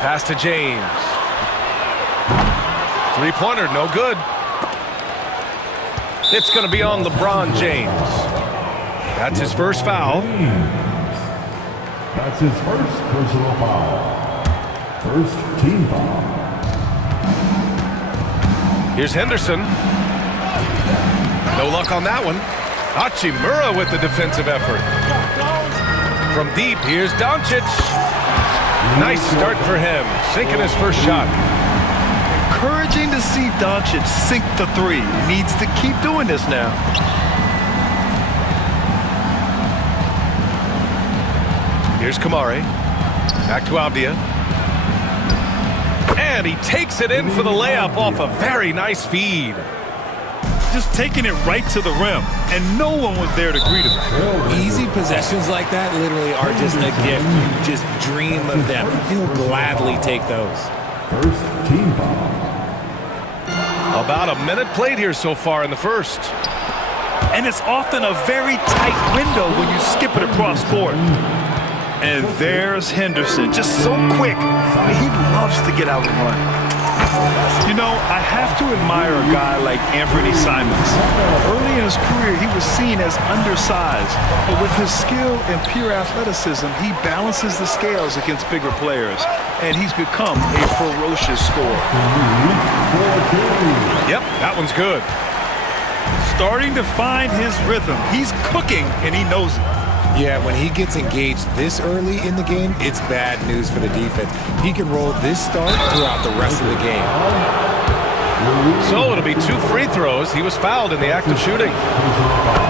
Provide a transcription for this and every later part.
Pass to James. Three-pointer, no good. It's going to be on LeBron James. That's his first foul. That's his first personal foul. First team foul. Here's Henderson. No luck on that one. Hachimura with the defensive effort. From deep, here's Doncic. Nice start for him, sinking his first shot. Encouraging to see Doncic sink the three. Needs to keep doing this now. Here's Kamari. Back to Avdia. And he takes it in for the layup off a very nice feed. Just taking it right to the rim, and no one was there to greet him. Easy possessions like that literally are just a gift. You just dream of them. He'll gladly take those. First team foul. About a minute played here so far in the first. And it's often a very tight window when you skip it across court. And there's Henderson, just so quick. I mean, he loves to get out and run. You know, I have to admire a guy like Anthony Simons. Early in his career, he was seen as undersized, but with his skill and pure athleticism, he balances the scales against bigger players, and he's become a ferocious scorer. Yep, that one's good. Starting to find his rhythm. He's cooking, and he knows it. Yeah, when he gets engaged this early in the game, it's bad news for the defense. He can roll this start throughout the rest of the game. So it'll be 2 free throws. He was fouled in the act of shooting.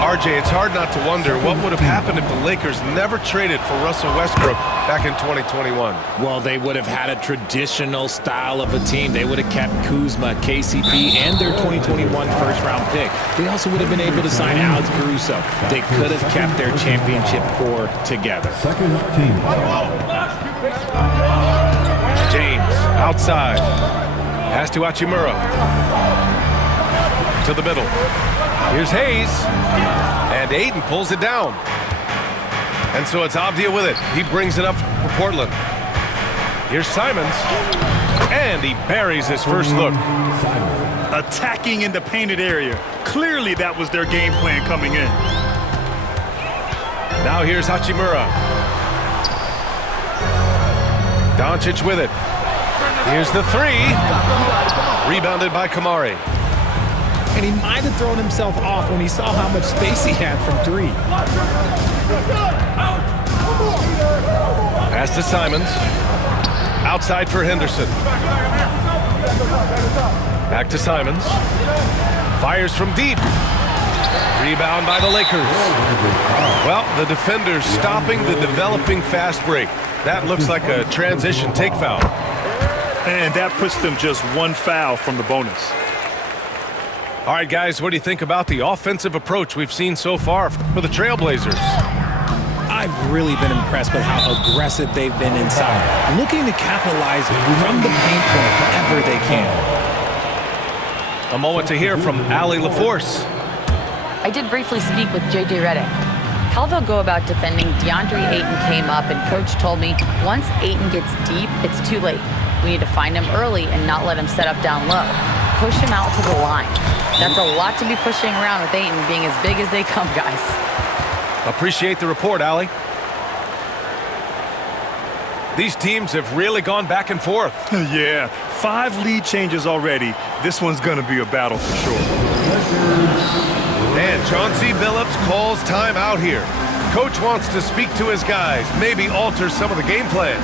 RJ, it's hard not to wonder what would have happened if the Lakers never traded for Russell Westbrook back in 2021. Well, they would have had a traditional style of a team. They would have kept Kuzma, KCP, and their 2021 first-round pick. They also would have been able to sign Alex Caruso. They could have kept their championship core together. Second team foul. James, outside. Pass to Hachimura. To the middle. Here's Hayes. And Ayton pulls it down. And so it's Avdia with it. He brings it up for Portland. Here's Simons. And he buries his first look. Attacking in the painted area. Clearly that was their game plan coming in. Now here's Hachimura. Doncic with it. Here's the three. Rebounded by Kamari. And he might have thrown himself off when he saw how much space he had from three. Pass to Simons. Outside for Henderson. Back to Simons. Fires from deep. Rebound by the Lakers. Well, the defenders stopping the developing fast break. That looks like a transition take foul. And that puts them just 1 foul from the bonus. All right, guys, what do you think about the offensive approach we've seen so far for the Trailblazers? I've really been impressed with how aggressive they've been inside, looking to capitalize from the paint whenever they can. A moment to hear from Allie LaForce. I did briefly speak with J.J. Redick. How they'll go about defending DeAndre Ayton came up, and Coach told me once Ayton gets deep, it's too late. We need to find him early and not let him set up down low. Push him out to the line. That's a lot to be pushing around with Ayton being as big as they come, guys. Appreciate the report, Allie. These teams have really gone back and forth. Yeah, 5 lead changes already. This one's going to be a battle for sure. And Chauncey Billups calls time out here. Coach wants to speak to his guys, maybe alter some of the game plan.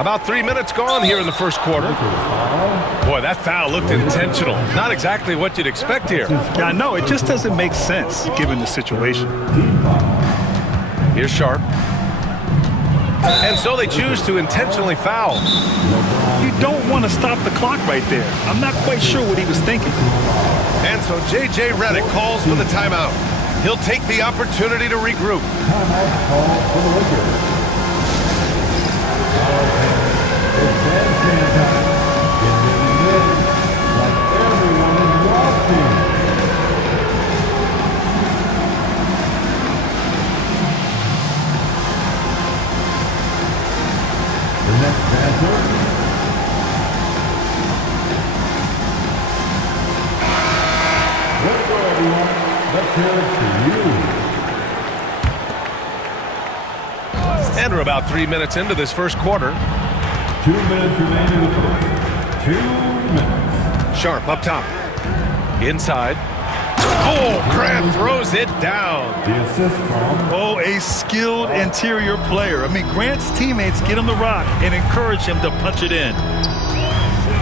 About 3 minutes gone here in the first quarter. Boy, that foul looked intentional. Not exactly what you'd expect here. Yeah, I know. It just doesn't make sense given the situation. Here's Sharp. And so they choose to intentionally foul. You don't want to stop the clock right there. I'm not quite sure what he was thinking. And so J.J. Redick calls for the timeout. He'll take the opportunity to regroup. Timeout call for the Lakers. It's bandstand time. Getting in like everyone is watching. The next dancer. Let's go, everyone. Let's hear it for you. And we're about 3 minutes into this first quarter. 2 minutes remain in the first. 2 minutes. Sharp up top. Inside. Oh, Grant throws it down. The assist from Oh, a skilled interior player. I mean, Grant's teammates get him the rock and encourage him to punch it in.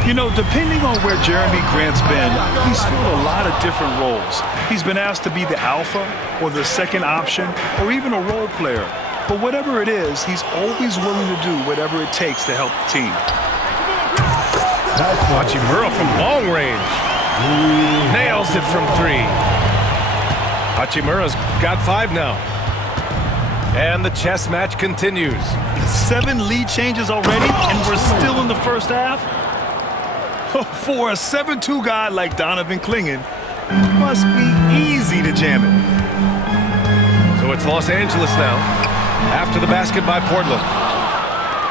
You know, depending on where Jeremy Grant's been, he's filled a lot of different roles. He's been asked to be the alpha or the second option or even a role player. But whatever it is, he's always willing to do whatever it takes to help the team. Hachimura from long range. Nails it from 3. Hachimura's got 5 now. And the chess match continues. 7 lead changes already, and we're still in the first half? For a 7-2 guy like Donovan Clingan, it must be easy to jam it. So it's Los Angeles now, after the basket by Portland.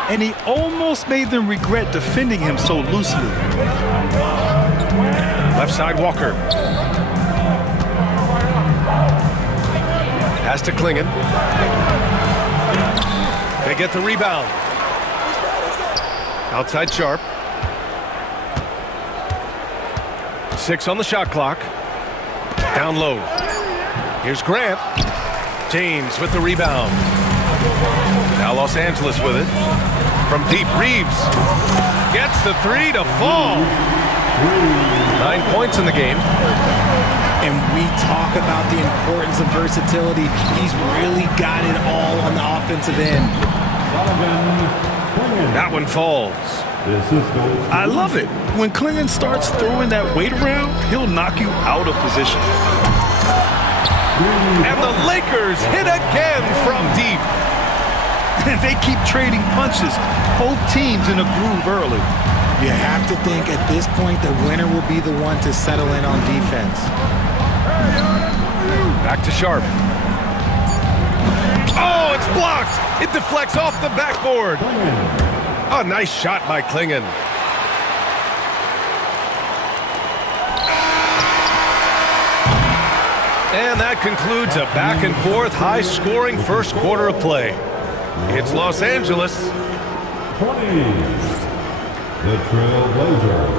And he almost made them regret defending him so loosely. Left side, Walker. Pass to Clingan. They get the rebound. Outside Sharp. 6 on the shot clock. Down low. Here's Grant. James with the rebound. Now Los Angeles with it. From deep, Reeves gets the 3 to fall. 9 points in the game. And we talk about the importance of versatility. He's really got it all on the offensive end. That one falls. I love it. When Clingan starts throwing that weight around, he'll knock you out of position. And the Lakers hit again from deep. And they keep trading punches. Both teams in a groove early. You have to think at this point the winner will be the one to settle in on defense. Back to Sharp. Oh, it's blocked. It deflects off the backboard. A nice shot by Clingan. And that concludes a back-and-forth, high-scoring first quarter of play. It's Los Angeles. 20. The Trail Blazers.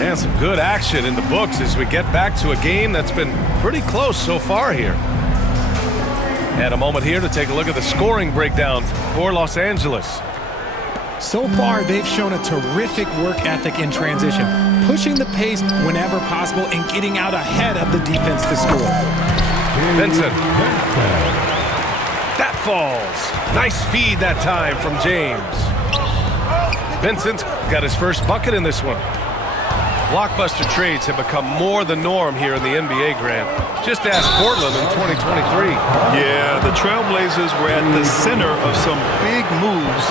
18. And some good action in the books as we get back to a game that's been pretty close so far here. And a moment here to take a look at the scoring breakdown for Los Angeles. So far, they've shown a terrific work ethic in transition, pushing the pace whenever possible and getting out ahead of the defense to score. Vincent. That falls. Nice feed that time from James. Vincent's got his first bucket in this one. Blockbuster trades have become more the norm here in the NBA, Grant. Just ask Portland in 2023. Yeah, the Trailblazers were at the center of some big moves,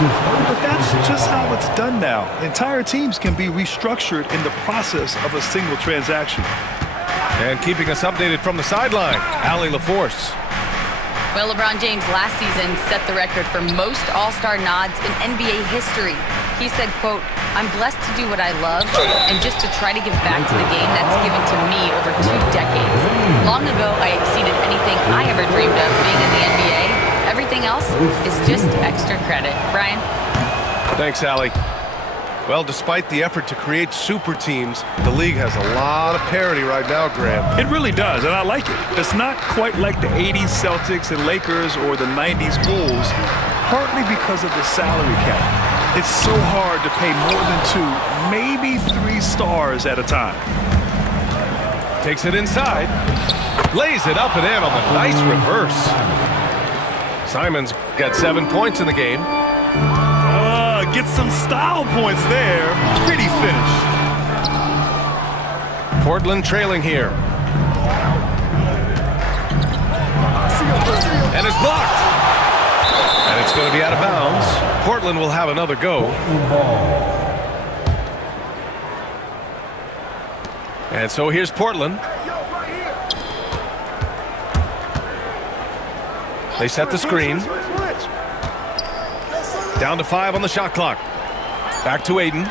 but that's just how it's done now. Entire teams can be restructured in the process of a single transaction. And keeping us updated from the sideline, Allie LaForce. Well, LeBron James last season set the record for most All-Star nods in NBA history. He said, quote, "I'm blessed to do what I love and just to try to give back to the game that's given to me over 2 decades. Long ago, I exceeded anything I ever dreamed of being in the NBA. Everything else is just extra credit." Brian? Thanks, Allie. Well, despite the effort to create super teams, the league has a lot of parity right now, Grant. It really does, and I like it. It's not quite like the 80s Celtics and Lakers or the 90s Bulls, partly because of the salary cap. It's so hard to pay more than 2, maybe 3 stars at a time. Takes it inside. Lays it up and in on the nice reverse. Simons got 7 points in the game. Gets some style points there. Pretty finish. Portland trailing here. And it's blocked. And it's going to be out of bounds. Portland will have another go. And so here's Portland. They set the screen. Down to 5 on the shot clock. Back to Ayton.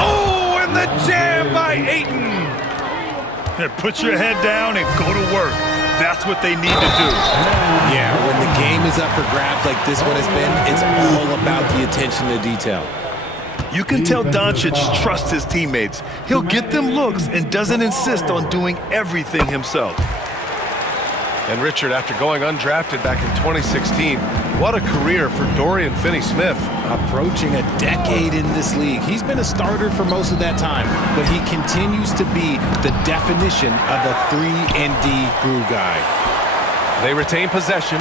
Oh, and the jam by Ayton. Put your head down and go to work. That's what they need to do. Yeah, when the game is up for grabs like this one has been, it's all about the attention to detail. You can tell Doncic trusts his teammates. He'll get them looks and doesn't insist on doing everything himself. And Richard, after going undrafted back in 2016, what a career for Dorian Finney-Smith. Approaching a decade in this league. He's been a starter for most of that time, but he continues to be the definition of a 3-and-D glue guy. They retain possession.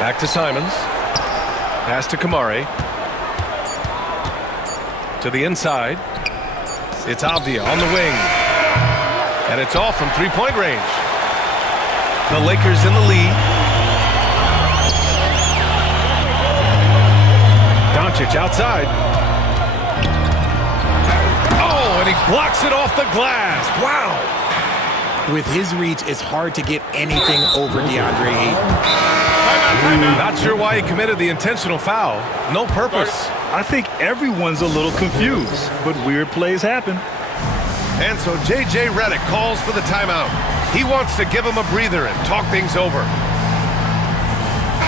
Back to Simons. Pass to Kamari. To the inside. It's Avdia on the wing. And it's off from three-point range. The Lakers in the lead. Doncic outside. Oh, and he blocks it off the glass. Wow. With his reach, it's hard to get anything over DeAndre Ayton. Not sure why he committed the intentional foul. No purpose. I think everyone's a little confused, but weird plays happen. And so J.J. Redick calls for the timeout. He wants to give him a breather and talk things over.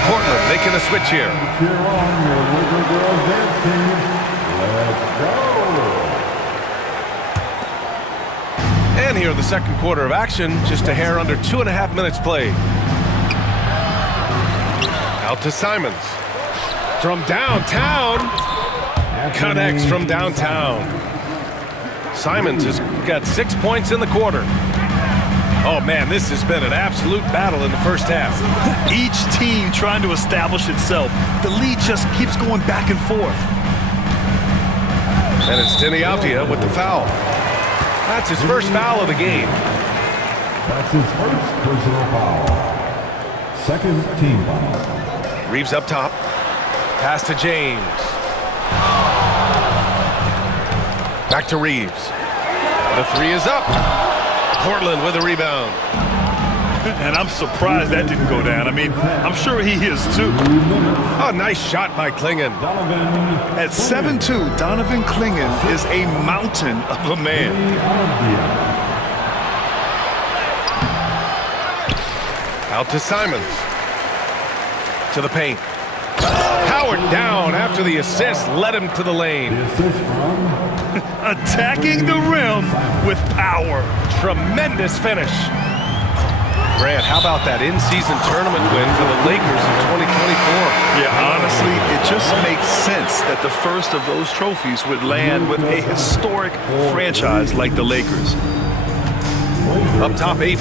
Portland making a switch here. Cheer on your Laker Girls dance team. Let's go! And here in the second quarter of action, just a hair under 2.5 minutes played. Out to Simons. From downtown. Connects from downtown. Simons has got 6 points in the quarter. Oh, man, this has been an absolute battle in the first half. Each team trying to establish itself. The lead just keeps going back and forth. And it's Deni Avdia with the foul. That's his first foul of the game. That's his first personal foul. Second team foul. Reeves up top. Pass to James. Back to Reeves. The three is up. Portland with a rebound. And I'm surprised that didn't go down. I mean, I'm sure he is too. Oh, nice shot by Clingan. At 7'2", Donovan Clingan is a mountain of a man. Out to Simons. To the paint. Howard down after the assist led him to the lane. Attacking the rim with power. Tremendous finish. Grant, how about that in-season tournament win for the Lakers in 2024? Yeah, honestly, it just makes sense that the first of those trophies would land with a historic franchise like the Lakers. Up top, 8.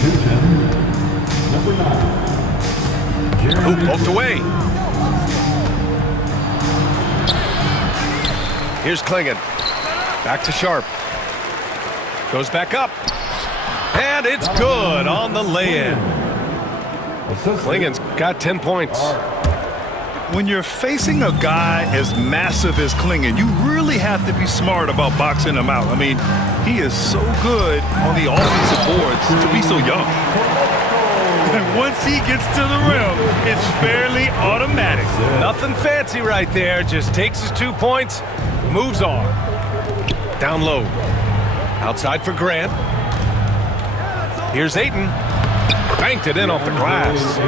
Ooh, poked away. Here's Clingan. Back to Sharp. Goes back up. And it's good on the lay-in. Clingan's got 10 points. When you're facing a guy as massive as Clingan, you really have to be smart about boxing him out. I mean, he is so good on the offensive boards to be so young. And once he gets to the rim, it's fairly automatic. Nothing fancy right there. Just takes his 2 points, moves on. Down low. Outside for Grant. Here's Ayton. Banked it in off the glass.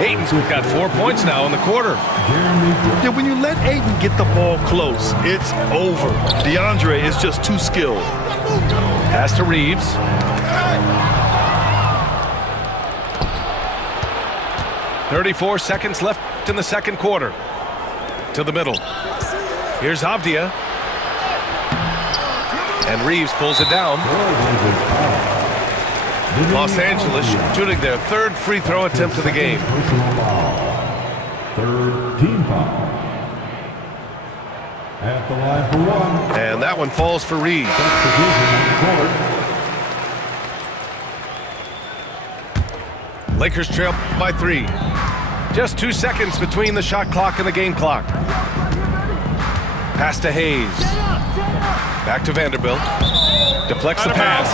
Ayton's got 4 points now in the quarter. Yeah, when you let Ayton get the ball close, it's over. DeAndre is just too skilled. Pass to Reeves. 34 seconds left in the second quarter. To the middle. Here's Avdia. And Reeves pulls it down. Los Angeles shooting their third free throw attempt of the game. Third team foul. At the line for one. And that one falls for Reeves. Lakers trail by 3. Just 2 seconds between the shot clock and the game clock. Pass to Hayes. Back to Vanderbilt. Deflects the pass.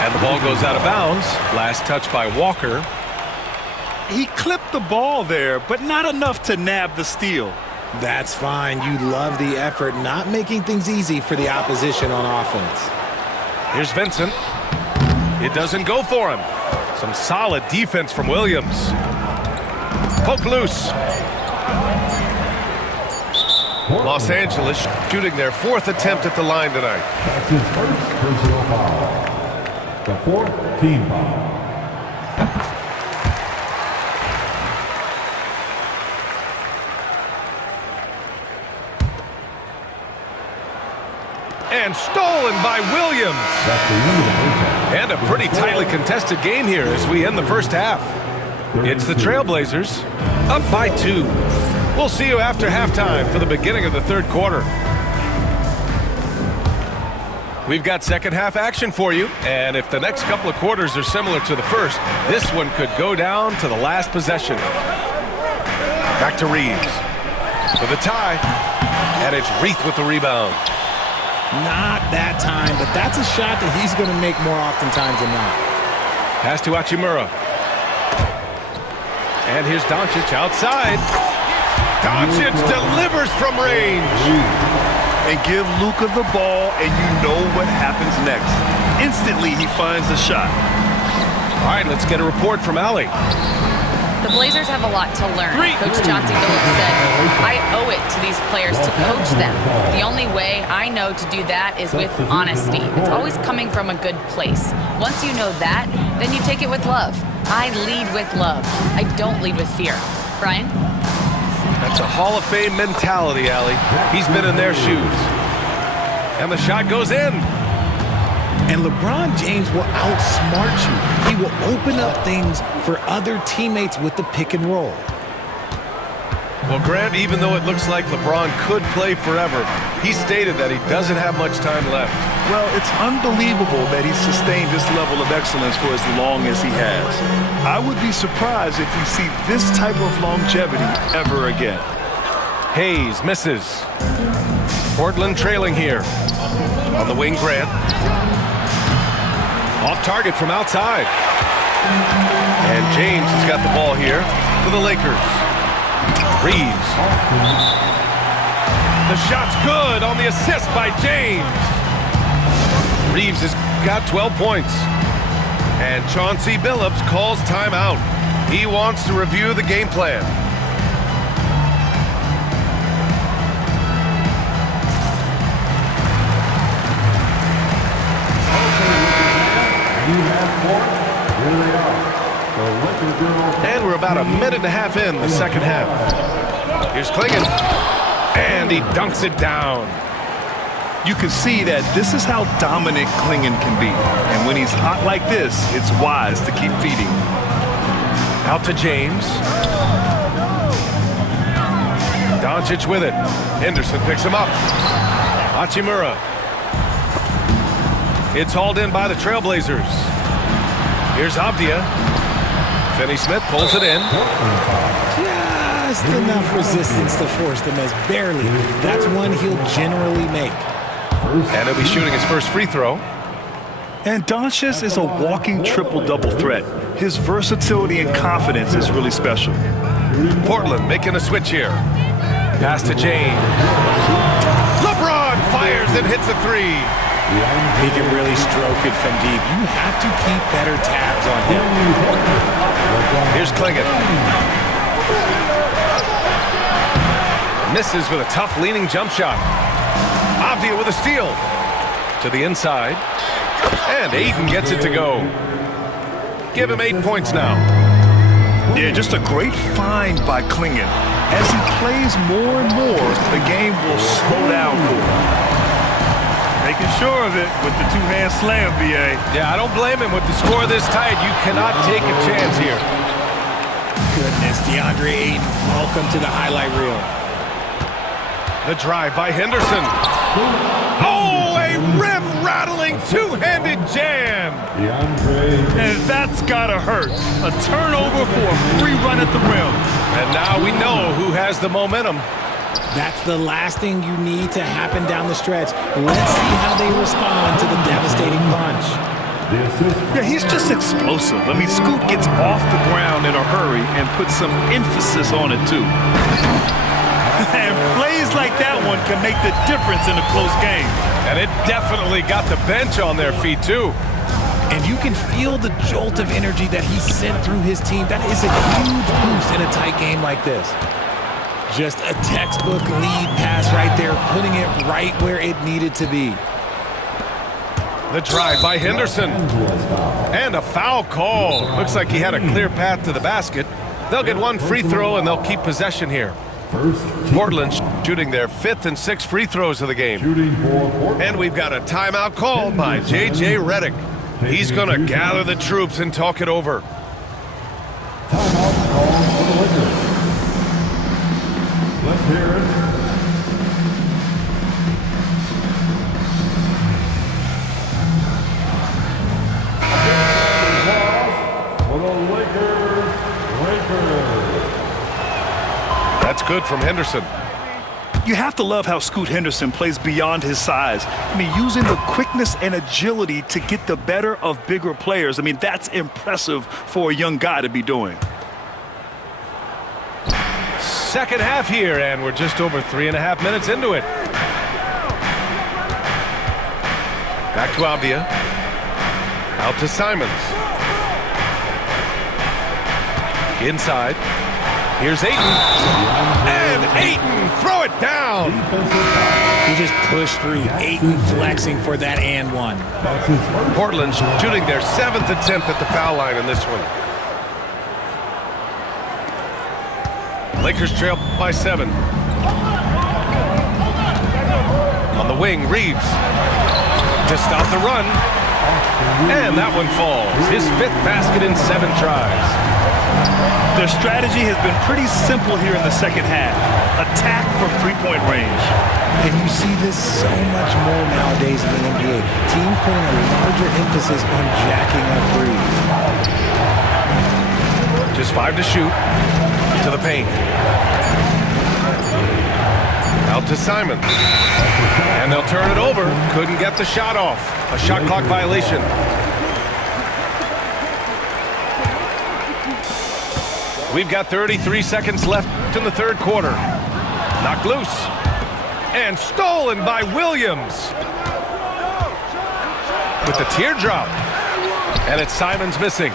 And the ball goes out of bounds. Last touch by Walker. He clipped the ball there, but not enough to nab the steal. That's fine. You love the effort, not making things easy for the opposition on offense. Here's Vincent. It doesn't go for him. Some solid defense from Williams. Poke loose. Los Angeles shooting their 4th attempt at the line tonight. That's his first personal foul. The 4th team foul. And stolen by Williams. And a pretty tightly contested game here as we end the first half. It's the Trailblazers up by 2. We'll see you after halftime for the beginning of the third quarter. We've got second half action for you, and if the next couple of quarters are similar to the first, this one could go down to the last possession. Back to Reeves for the tie, and it's Reith with the rebound. Not that time, but that's a shot that he's going to make more oftentimes than not. Pass to Hachimura. And here's Doncic outside. Doncic delivers from range. And give Luka the ball, and you know what happens next. Instantly, he finds the shot. All right, let's get a report from Allie. The Blazers have a lot to learn. Coach Chauncey Billups said, I owe it to these players to coach them. The only way I know to do that is with honesty. It's always coming from a good place. Once you know that, then you take it with love. I lead with love. I don't lead with fear. Brian? That's a Hall of Fame mentality, Allie. He's been in their shoes. And the shot goes in. And LeBron James will outsmart you. He will open up things for other teammates with the pick and roll. Well, Grant, even though it looks like LeBron could play forever, he stated that he doesn't have much time left. Well, it's unbelievable that he's sustained this level of excellence for as long as he has. I would be surprised if we see this type of longevity ever again. Hayes misses. Portland trailing here. On the wing, Grant. Off target from outside. And James has got the ball here for the Lakers. Reeves. The shot's good on the assist by James. Reeves has got 12 points. And Chauncey Billups calls timeout. He wants to review the game plan. And we're about a minute and a half in the second half. Here's Clingan. And he dunks it down. You can see that this is how dominant Clingan can be. And when he's hot like this, it's wise to keep feeding. Out to James. Doncic with it. Henderson picks him up. Hachimura. It's hauled in by the Trailblazers. Here's Avdia. Finney-Smith pulls it in. Just enough resistance to force them as barely. That's one he'll generally make. And he'll be shooting his first free throw. And Doncic is a walking triple-double threat. His versatility and confidence is really special. Portland making a switch here. Pass to James. LeBron fires and hits a three. He can really stroke it from deep. You have to keep better tabs on him. Here's Clingan. Misses with a tough leaning jump shot. Avdia with a steal. To the inside. And Ayton gets it to go. Give him 8 points now. Yeah, just a great find by Clingan. As he plays more and more, the game will slow down for him. Making sure of it with the two-hand slam, B.A. Yeah, I don't blame him. With the score this tight, you cannot take a chance here. Goodness, DeAndre Ayton, welcome to the highlight reel. The drive by Henderson. Oh, a rim-rattling two-handed jam. And that's gotta hurt. A turnover for a free run at the rim. And now we know who has the momentum. That's the last thing you need to happen down the stretch. Let's see how they respond to the devastating punch. Yeah, he's just explosive. I mean, Scoot gets off the ground in a hurry and puts some emphasis on it, too. And plays like that one can make the difference in a close game. And it definitely got the bench on their feet, too. And you can feel the jolt of energy that he sent through his team. That is a huge boost in a tight game like this. Just a textbook lead pass right there, putting it right where it needed to be. The drive by Henderson. And a foul call. Looks like he had a clear path to the basket. They'll get one free throw and they'll keep possession here. Portland shooting their 5th and 6th free throws of the game. And we've got a timeout called by J.J. Redick. He's going to gather the troops and talk it over. Timeout call for the Lakers. Let's hear it. For the Lakers. That's good from Henderson. You have to love how Scoot Henderson plays beyond his size. I mean, using the quickness and agility to get the better of bigger players. I mean, that's impressive for a young guy to be doing. Second half here, and we're just over 3.5 minutes into it. Back to Avdia. Out to Simons. Inside. Here's Ayton. And Ayton, throw it down. He just pushed through. Ayton flexing for that and one. Portland shooting their 7th attempt at the foul line in this one. Lakers trail by 7. On the wing, Reeves to stop the run. And that one falls. His 5th basket in 7 tries. Their strategy has been pretty simple here in the second half. Attack from three-point range. And you see this so much more nowadays in the NBA. Teams putting a larger emphasis on jacking up threes. Just 5 to shoot. To the paint. Out to Simon. And they'll turn it over. Couldn't get the shot off. A shot clock violation. We've got 33 seconds left in the third quarter. Knocked loose. And stolen by Williams. With the teardrop. And it's Simons missing.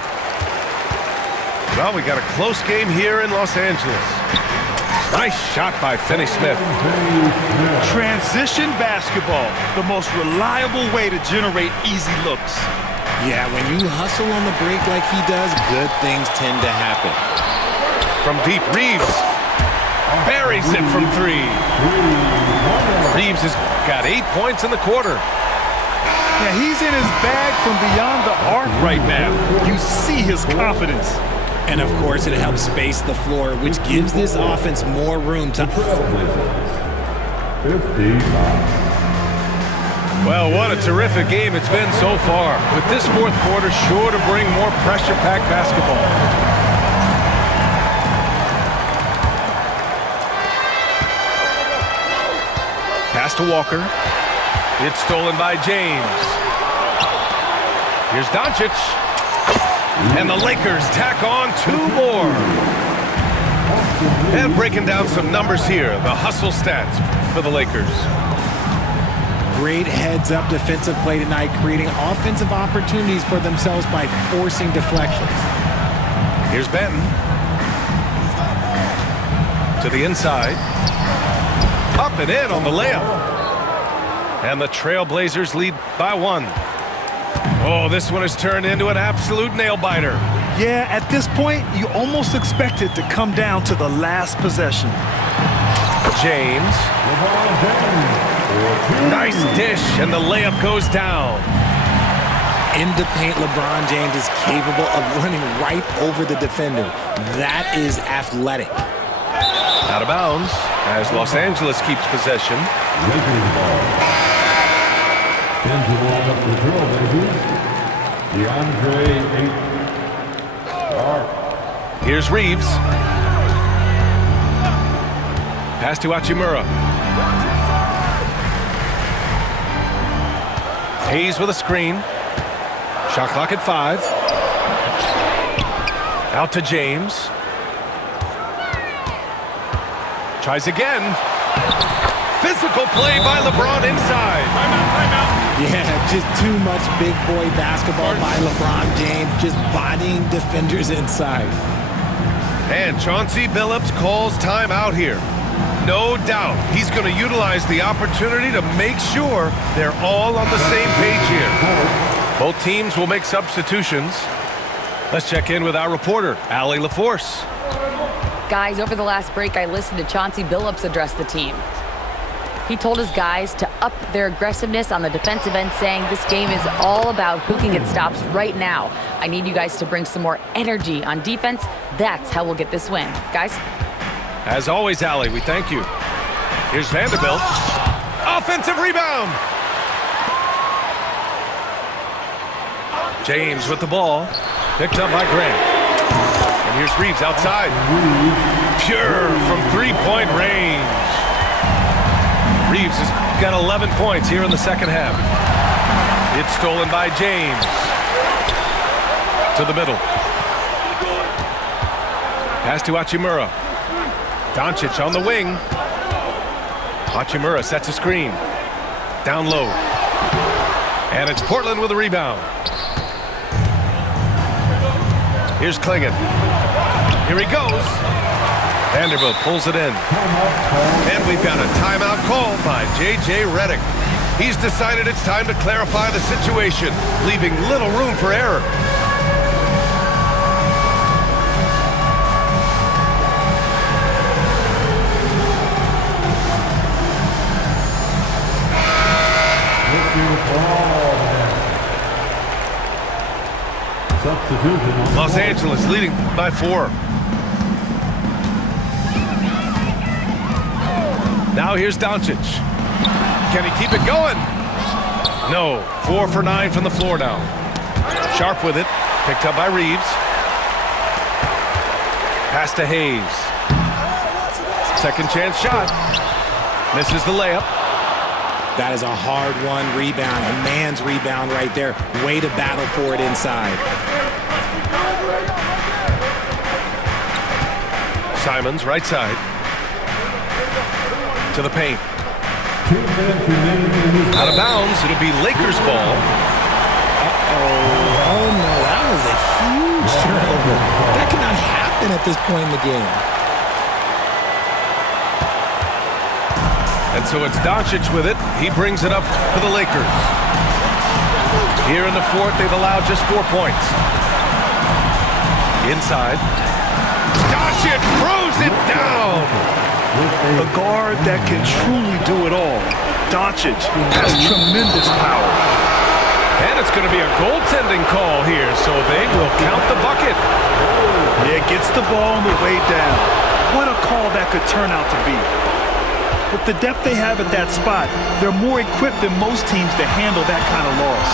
Well, we got a close game here in Los Angeles. Nice shot by Finney-Smith. Transition basketball, the most reliable way to generate easy looks. Yeah, when you hustle on the break like he does, good things tend to happen. From deep, Reeves buries it from 3. Reeves has got 8 points in the quarter. Yeah, he's in his bag from beyond the arc right now. You see his confidence. And of course, it helps space the floor, which gives this offense more room to... 55. Well, what a terrific game it's been so far. With this fourth quarter sure to bring more pressure-packed basketball. Pass to Walker. It's stolen by James. Here's Doncic. And the Lakers tack on 2 more. And breaking down some numbers here. The hustle stats for the Lakers. Great heads-up defensive play tonight, creating offensive opportunities for themselves by forcing deflections. Here's Benton. To the inside. Up and in on the layup. And the Trailblazers lead by 1. Oh, this one has turned into an absolute nail-biter. Yeah, at this point, you almost expect it to come down to the last possession. James. Nice dish, and the layup goes down. In the paint, LeBron James is capable of running right over the defender. That is athletic. Out of bounds as Los Angeles keeps possession. Lakers ball. Into the lineup for Trailblazers, DeAndre Ayton. Here's Reeves. Pass to Hachimura. Hayes with a screen. Shot clock at 5. Out to James. Tries again. Physical play by LeBron inside. Timeout. Yeah, just too much big boy basketball by LeBron James, just bodying defenders inside. And Chauncey Billups calls timeout here. No doubt he's going to utilize the opportunity to make sure they're all on the same page here. Both teams will make substitutions. Let's check in with our reporter, Allie LaForce. Guys, over the last break, I listened to Chauncey Billups address the team. He told his guys to up their aggressiveness on the defensive end, saying this game is all about who can get stops right now. I need you guys to bring some more energy on defense. That's how we'll get this win. Guys? As always, Allie, we thank you. Here's Vanderbilt. Offensive rebound. James with the ball. Picked up by Grant. And here's Reeves outside. Pure from three-point range. Reeves has got 11 points here in the second half. It's stolen by James. To the middle. Pass to Hachimura. Doncic on the wing. Hachimura sets a screen. Down low. And it's Portland with a rebound. Here's Klingon. Here he goes. Vanderbilt pulls it in. And we've got a timeout call by J.J. Redick. He's decided it's time to clarify the situation, leaving little room for error. Los Angeles leading by 4. Now here's Doncic. Can he keep it going? No. 4 for 9 from the floor now. Sharp with it. Picked up by Reeves. Pass to Hayes. Second chance shot. Misses the layup. That is a hard-won rebound, a man's rebound right there. Way to battle for it inside. Simons, right side. To the paint. Out of bounds, it'll be Lakers ball. Oh no, that was a huge turnover. That cannot happen at this point in the game. And so it's Doncic with it. He brings it up for the Lakers. Here in the fourth, they've allowed just 4 points. Inside. Doncic throws it down. A guard that can truly do it all. Doncic has tremendous power. And it's going to be a goaltending call here, so they will count the bucket. Yeah, gets the ball on the way down. What a call that could turn out to be. With the depth they have at that spot, they're more equipped than most teams to handle that kind of loss.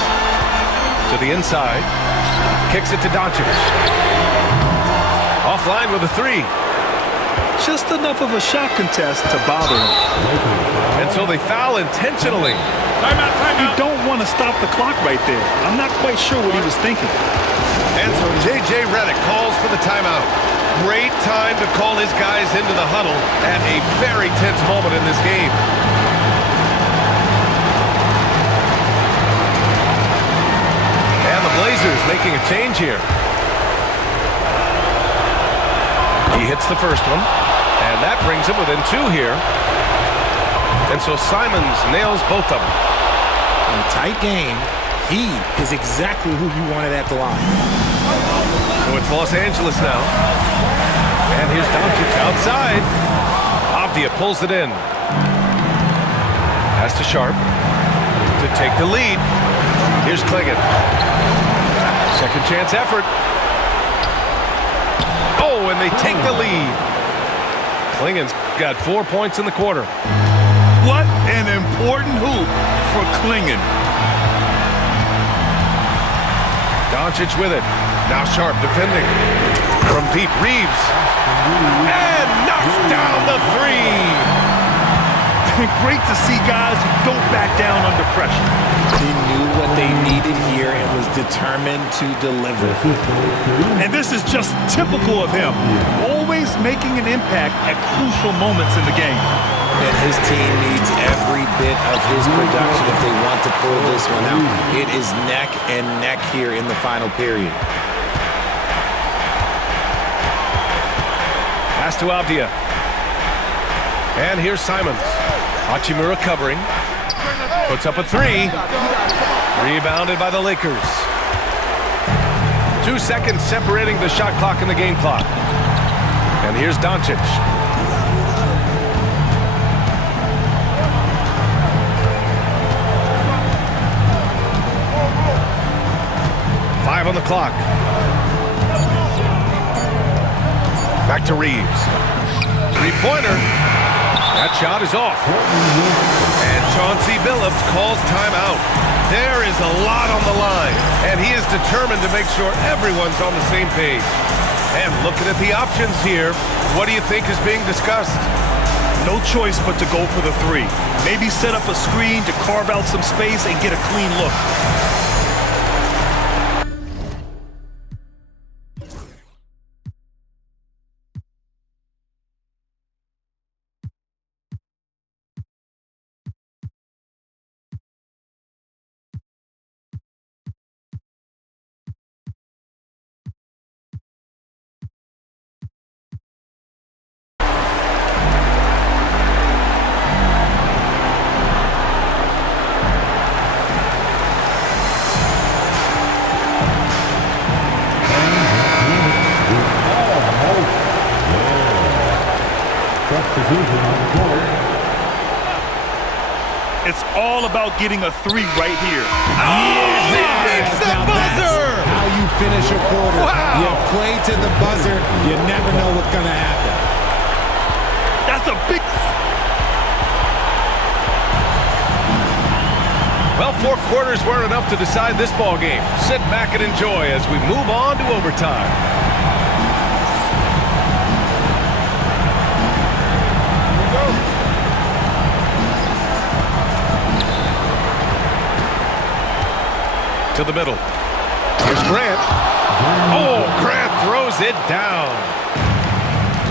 To the inside. Kicks it to Doncic. Offline with a 3. Just enough of a shot contest to bother him. And so they foul intentionally. You don't want to stop the clock right there. I'm not quite sure what he was thinking. And so J.J. Redick calls for the timeout. Great time to call his guys into the huddle at a very tense moment in this game. And the Blazers making a change here. He hits the first one, and that brings him within 2 here. And so Simons nails both of them. In a tight game, he is exactly who you wanted at the line. So it's Los Angeles now. And here's Doncic outside. Avdia pulls it in. Pass to Sharp to take the lead. Here's Clingan. Second chance effort. Oh, and they take the lead. Clingan's got 4 points in the quarter. What an important hoop for Clingan. Doncic with it. Now Sharp defending. From deep, Reeves. And knocks down the three. Great to see guys who don't back down under pressure. He knew what they needed here and was determined to deliver. And this is just typical of him. Always making an impact at crucial moments in the game. And his team needs every bit of his production if they want to pull this one out. It is neck and neck here in the final period. Pass to Avdia. And here's Simons. Hachimura covering. Puts up a three. Rebounded by the Lakers. 2 seconds separating the shot clock and the game clock. And here's Doncic. Five on the clock. Back to Reeves. Three-pointer. That shot is off. And Chauncey Billups calls timeout. There is a lot on the line, and he is determined to make sure everyone's on the same page. And looking at the options here, what do you think is being discussed? No choice but to go for the three. Maybe set up a screen to carve out some space and get a clean look. It's all about getting a three right here. Oh, he beats the buzzer! How you finish a quarter. Wow. You play to the buzzer. You never know what's going to happen. That's a big... Well, 4 quarters weren't enough to decide this ball game. Sit back and enjoy as we move on to overtime. To the middle. Here's Grant. Oh, Grant throws it down.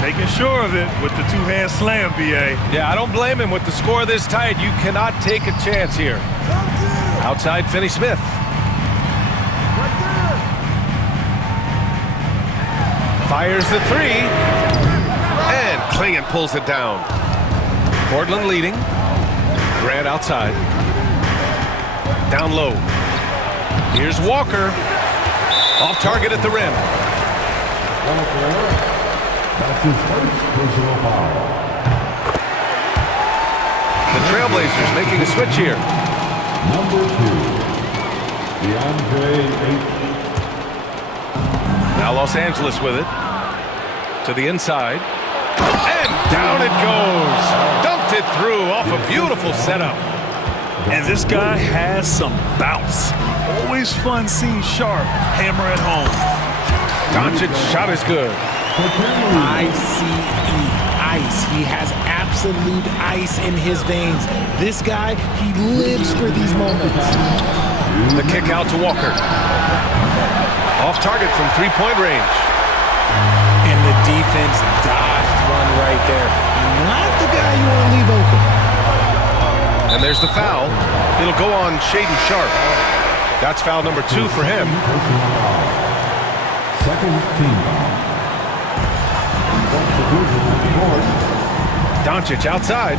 Making sure of it with the two-hand slam, B.A. Yeah, I don't blame him. With the score this tight, you cannot take a chance here. Outside, Finney-Smith. Fires the three. And Clingan pulls it down. Portland leading. Grant outside. Down low. Here's Walker. Off target at the rim. That's his first personal foul. The Trailblazers making a switch here. Number 2, DeAndre Ayton. Now Los Angeles with it. To the inside. And down it goes. Dumped it through off a beautiful setup. And this guy has some bounce. Always fun seeing Sharp hammer at home. Doncic's shot is good. ICE, ice. He has absolute ice in his veins. This guy, he lives for these moments. The kick out to Walker. Off target from three-point range. And the defense dodged one right there. Not the guy you want to leave open. And there's the foul. It'll go on Shaedon Sharp. That's foul number 2 for him. Second team foul. Doncic outside.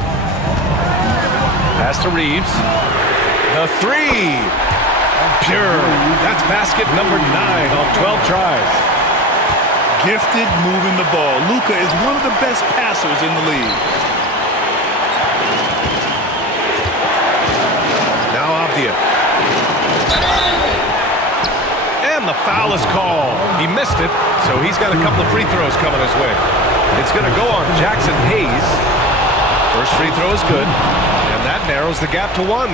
Pass to Reeves. The three. Pure. That's basket number 9 on 12 tries. gifted moving the ball. Luka is one of the best passers in the league. Now Avdia. And the foul is called. He missed it, so he's got a couple of free throws coming his way. It's going to go on Jackson Hayes. First free throw is good, and that narrows the gap to 1.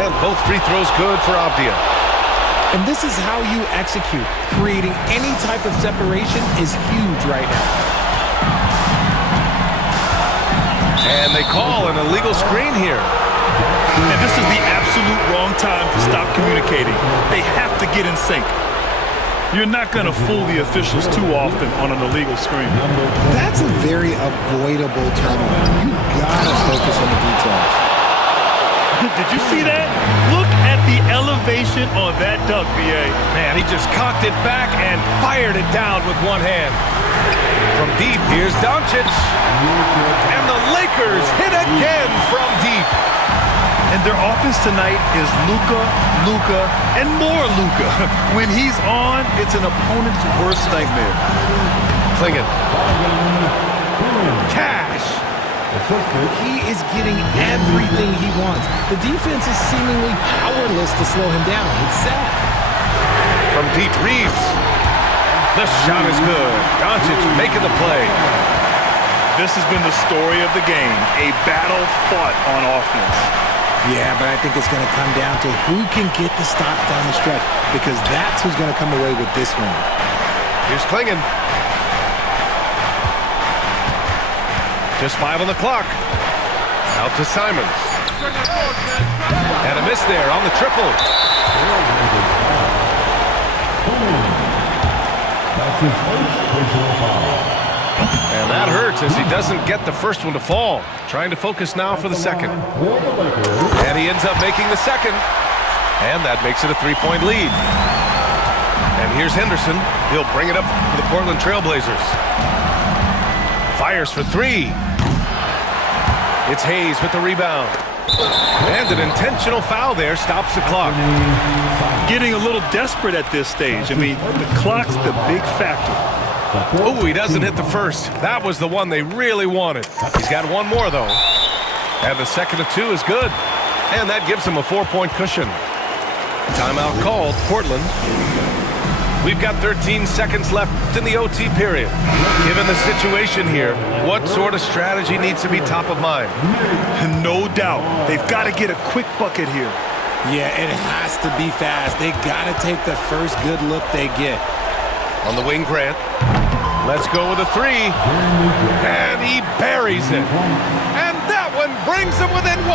And both free throws good for Avdia. And this is how you execute. Creating any type of separation is huge right now. And they call an illegal screen here. And this is the absolute wrong time to stop communicating. They have to get in sync. You're not going to fool the officials too often on an illegal screen. That's a very avoidable turnover. You gotta focus on the details. Did you see that? Look at the elevation on that dunk, B.A. Man, he just cocked it back and fired it down with one hand. From deep, here's Doncic. And the Lakers hit again from deep. And their offense tonight is Luka, Luka, and more Luka. When he's on, it's an opponent's worst nightmare. Clingan. Cash. He is getting everything he wants. The defense is seemingly powerless to slow him down. It's sad. From deep, Reeves. The shot is good. Doncic making the play. This has been the story of the game. A battle fought on offense. Yeah, but I think it's going to come down to who can get the stops down the stretch, because that's who's going to come away with this one. Here's Clingan. Just 5 on the clock. Out to Simons. And a miss there on the triple. That's his first personal foul. And that hurts as he doesn't get the first one to fall. Trying to focus now for the second. And he ends up making the second. And that makes it a 3-point lead. And here's Henderson. He'll bring it up for the Portland Trailblazers. Fires for 3. It's Hayes with the rebound. And an intentional foul there stops the clock. Getting a little desperate at this stage. I mean, the clock's the big factor. Oh, he doesn't hit the first. That was the one they really wanted. He's got one more, though. And the second of 2 is good. And that gives him a 4-point cushion. Timeout called, Portland. We've got 13 seconds left in the OT period. Given the situation here, what sort of strategy needs to be top of mind? No doubt. They've got to get a quick bucket here. Yeah, it has to be fast. They got to take the first good look they get. On the wing, Grant. Let's go with a 3. And he buries it. And that one brings them within 1.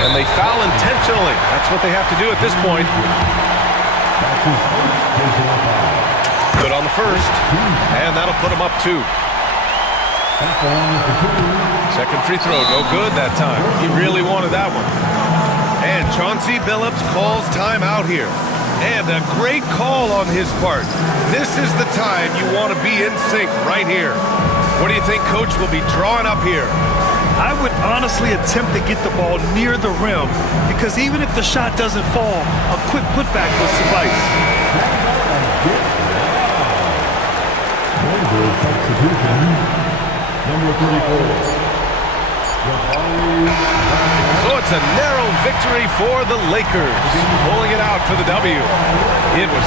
And they foul intentionally. That's what they have to do at this point. Good on the first. And that'll put them up 2. Second free throw, no good that time. He really wanted that one. And Chauncey Billups calls timeout here. And a great call on his part. This is the time you want to be in sync right here. What do you think Coach will be drawing up here? I would honestly attempt to get the ball near the rim, because even if the shot doesn't fall, a quick putback will suffice. Number 34. So it's a narrow victory for the Lakers, pulling it out for the W. It was